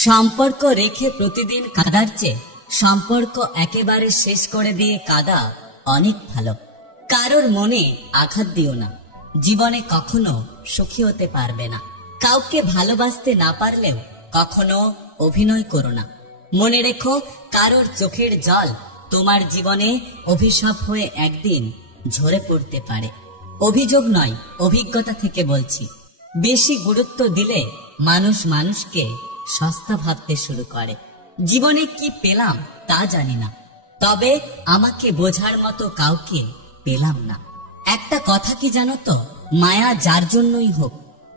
সম্পর্ক রেখে প্রতিদিন কাঁদার চেয়ে সম্পর্ক একেবারে শেষ করে দিয়ে কাঁদা অনেক ভালো। কারোর মনে আঘাত দিও না, জীবনে কখনো সুখী হতে পারবে না। কাউকে ভালোবাসতে না পারলেও কখনো অভিনয় করো না। মনে রেখো, কারোর চোখের জল তোমার জীবনে অভিশাপ হয়ে একদিন ঝরে পড়তে পারে। অভিযোগ নয়, অভিজ্ঞতা থেকে বলছি। বেশি গুরুত্ব দিলে মানুষ মানুষকে সস্তা ভাবতে শুরু করে। জীবনে কি পেলাম তা জানি না, তবে আমাকে বোঝার মতো কাউকে পেলাম না। একটা কথা কি জানো তো, মায়া যার জন্যই হোক,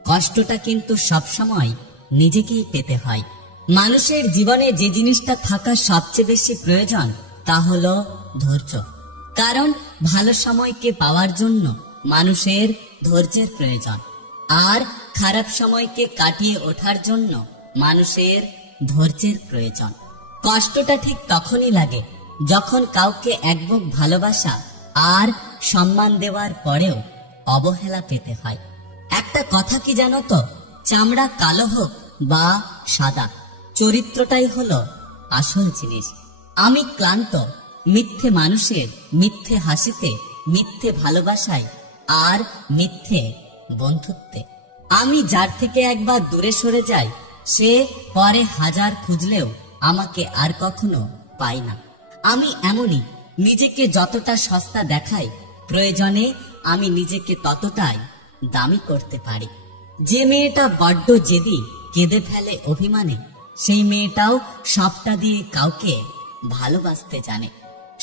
কষ্টটা কিন্তু সবসময় নিজেকেই পেতে হয়। মানুষের জীবনে যে জিনিসটা থাকা সবচেয়ে বেশি প্রয়োজন তা হলো ধৈর্য। কারণ ভালো সময়কে পাওয়ার জন্য মানুষের ধৈর্যের প্রয়োজন, আর খারাপ সময়কে কাটিয়ে ওঠার জন্য মানুষের ধৈর্যের প্রয়োজন। কষ্টটা ঠিক তখনই লাগে যখন কাউকে একবুক ভালোবাসা আর সম্মান দেওয়ার পরেও অবহেলা পেতে হয়। একটা কথা কি জানো তো, চামড়া কালো হোক বা সাদা, চরিত্রটাই হলো আসল জিনিস। আমি ক্লান্ত মিথ্যে মানুষের মিথ্যে হাসিতে, মিথ্যে ভালোবাসায় আর মিথ্যে বন্ধুত্বে। আমি যার থেকে একবার দূরে সরে যাই, সে পরে হাজার খুঁজলেও আমাকে আর কখনো পাই না। আমি এমনই, নিজেকে যতটা সস্তা দেখাই, প্রয়োজনে আমি নিজেকে ততটাই দামি করতে পারি। যে মেয়েটা বড্ড জেদি, কেঁদে ফেলে অভিমানে, সেই মেয়েটাও সবটা দিয়ে কাউকে ভালোবাসতে জানে।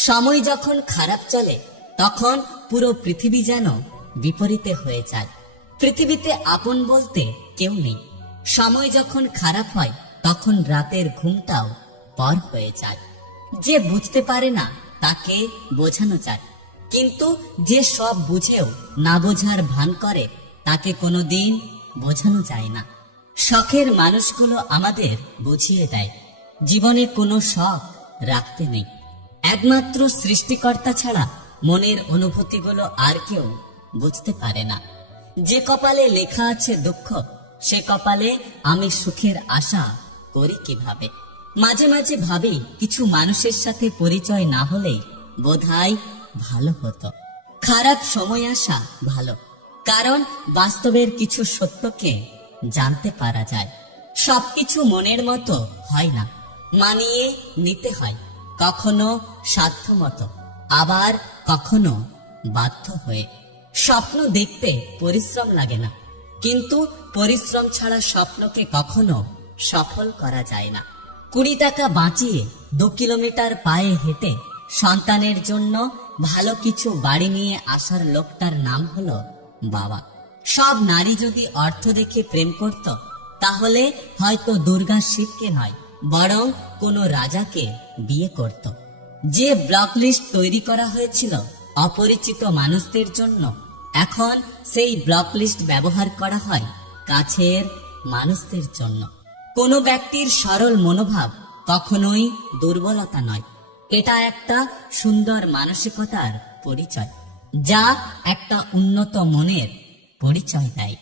সময় যখন খারাপ চলে, তখন পুরো পৃথিবী যেন বিপরীতে হয়ে যায়। পৃথিবীতে আপন বলতে কেউ নেই। সময় যখন খারাপ হয়, তখন রাতের ঘুমটাও পর হয়ে যায়। যে বুঝতে পারে না তাকে বোঝানো যায়, কিন্তু যে সব বুঝেও না বোঝার ভান করে তাকে কোনোদিন বোঝানো যায় না। শখের মানুষগুলো আমাদের বুঝিয়ে দেয় জীবনে কোনো শখ রাখতে নেই। একমাত্র সৃষ্টিকর্তা ছাড়া মনের অনুভূতিগুলো আর কেউ বুঝতে পারে না। যে কপালে লেখা আছে দুঃখ, সে কপালে আমি সুখের আশা করি কিভাবে। মাঝে মাঝে ভাবি, কিছু মানুষের সাথে পরিচয় না হলেই বোধহয় ভালো হতো। খারাপ সময় আসা ভালো, কারণ বাস্তবের কিছু সত্যকে জানতে পারা যায়। সবকিছু মনের মতো হয় না, মানিয়ে নিতে হয়। কখনো সাধ্য মতো, আবার কখনো বাধ্য হয়ে। স্বপ্ন দেখতে পরিশ্রম লাগে না, কিন্তু পরিশ্রম ছাড়া স্বপ্নকে কখনো সফল করা যায় না। 20 টাকা বাঁচিয়ে 2 কিলোমিটার পায়ে হেঁটে সন্তানের জন্য ভালো কিছু বাড়ি নিয়ে আসার লোকটার নাম হলো বাবা। সব নারী যদি অর্থ দেখে প্রেম করত, তাহলে হয়তো দুর্গা শিবকে নয়, বরং কোনো রাজাকে বিয়ে করত। যে ব্লক লিস্ট তৈরি করা হয়েছিল অপরিচিত মানুষদের জন্য, এখন সেই ব্লক লিস্ট ব্যবহার করা হয় কাছের মানুষদের জন্য। কোনো ব্যক্তির সরল মনোভাব কখনোই দুর্বলতা নয়, এটা একটা সুন্দর মানসিকতার পরিচয়, যা একটা উন্নত মনের পরিচয় দেয়।